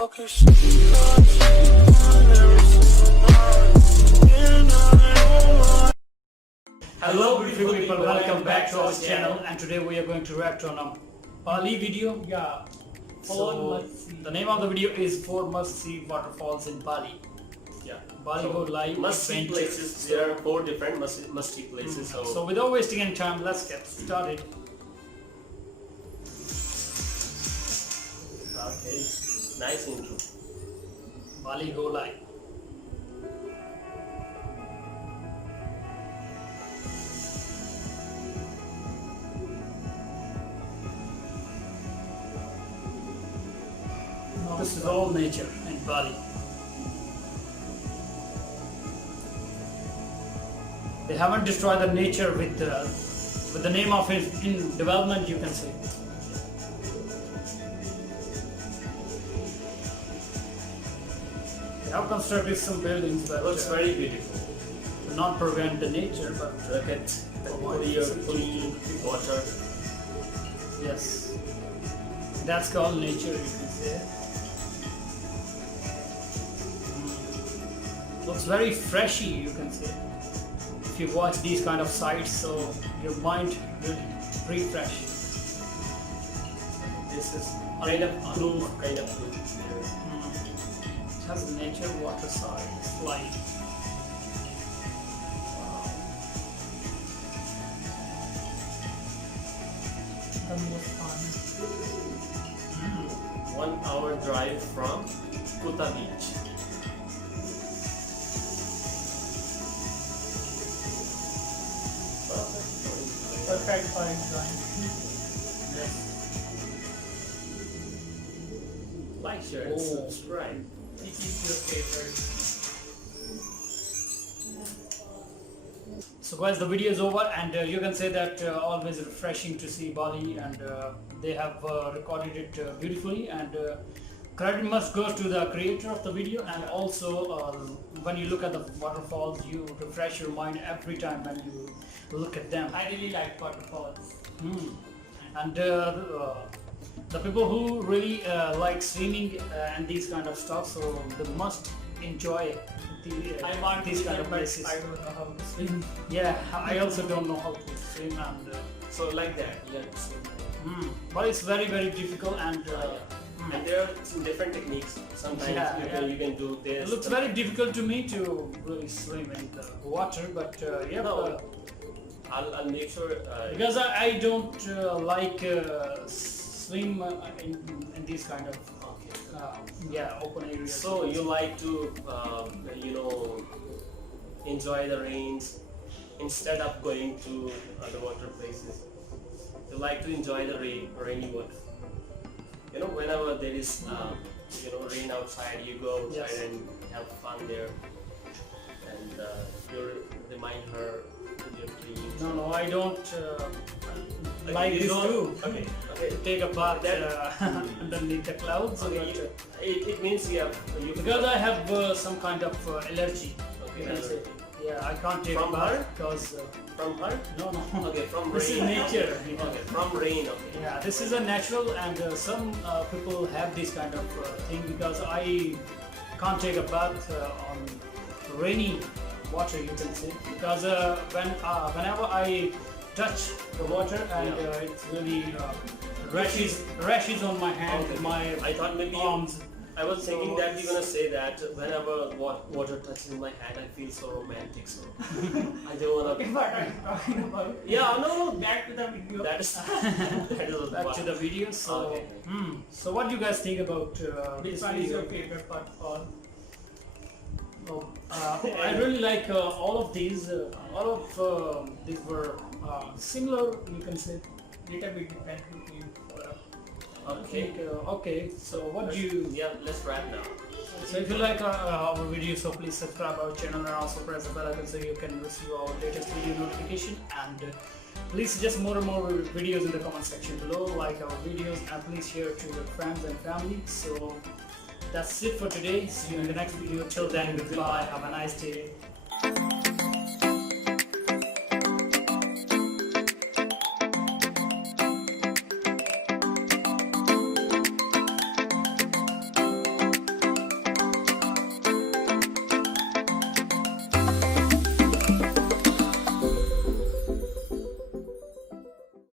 Hello beautiful people, welcome back to our channel, and today we are going to react on a Bali video. Yeah. So the name of the video is 4 must-see waterfalls in Bali. Yeah. Bali go live must-see adventure. places. There are 4 different must-see places. So without wasting any time, let's get started. Okay. Nice intro. Bali go live. This is all nature in Bali. They haven't destroyed the nature with the name of it in development, you can say. They have constructed some buildings that Looks very beautiful. to not prevent the nature, but Look at the clear, clean water. yes, that's called nature, you can say. Looks very freshy, you can say. If you watch these kind of sites, so your mind will refresh. This is Kind of blue. It has nature water slide. The most fun. 1 hour drive from Kuta Beach. Perfect for enjoying. Yes. Like, share, and subscribe. Which is your favorite? So guys, the video is over, and you can say that always refreshing to see Bali, and they have recorded it beautifully, and credit must go to the creator of the video, and also when you look at the waterfalls, you refresh your mind every time when you look at them. I really like waterfalls. And the people who really like swimming and these kind of stuff, so they must enjoy I want these kind of but places. I don't know how to swim. Yeah, I also don't know how to swim, and So like that. Yeah. So, but it's very difficult, and and there are some different techniques. Sometimes you can do this. it looks very difficult to me to really swim in the water, but yeah. No, I'll make sure. Because I don't like swim in these kind of open areas. So you like to enjoy the rains instead of going to underwater places. You like to enjoy the rainy water. Whenever there is rain outside, you go outside and have fun there, and you remind her in your dreams. No, I don't like this too. Okay. To take a bath underneath the clouds. Okay. But, It means you because I have some kind of allergy. Okay. You can say. Yeah, I can't take From a bath her? because from her. no. Okay, from This rain. is nature. Okay, from rain. Okay. Yeah, this is a natural, and some people have this kind of thing, because I can't take a bath on rainy water, you can say, because whenever I touch the water, and it's really rashes on my hand, Okay. my I thought maybe arms. I was thinking that you're gonna say that whenever water touches my hand, I feel so romantic. So I don't wanna. Okay, but I'm talking about. Yeah, no. Back to the video. That is that is Back to the video. So, Okay. So what do you guys think about Which this one is video? your favorite waterfall? I really like all of these. All of these were similar, you can say. Little bit different between. Okay. Okay. So what do you? Yeah, let's wrap now. So if you like our video, so please subscribe our channel and also press the bell icon so you can receive our latest video notification. And please suggest more and more videos in the comment section below. Like our videos, and please share to your friends and family. So that's it for today. See you in the next video. Till then, goodbye. Have a nice day.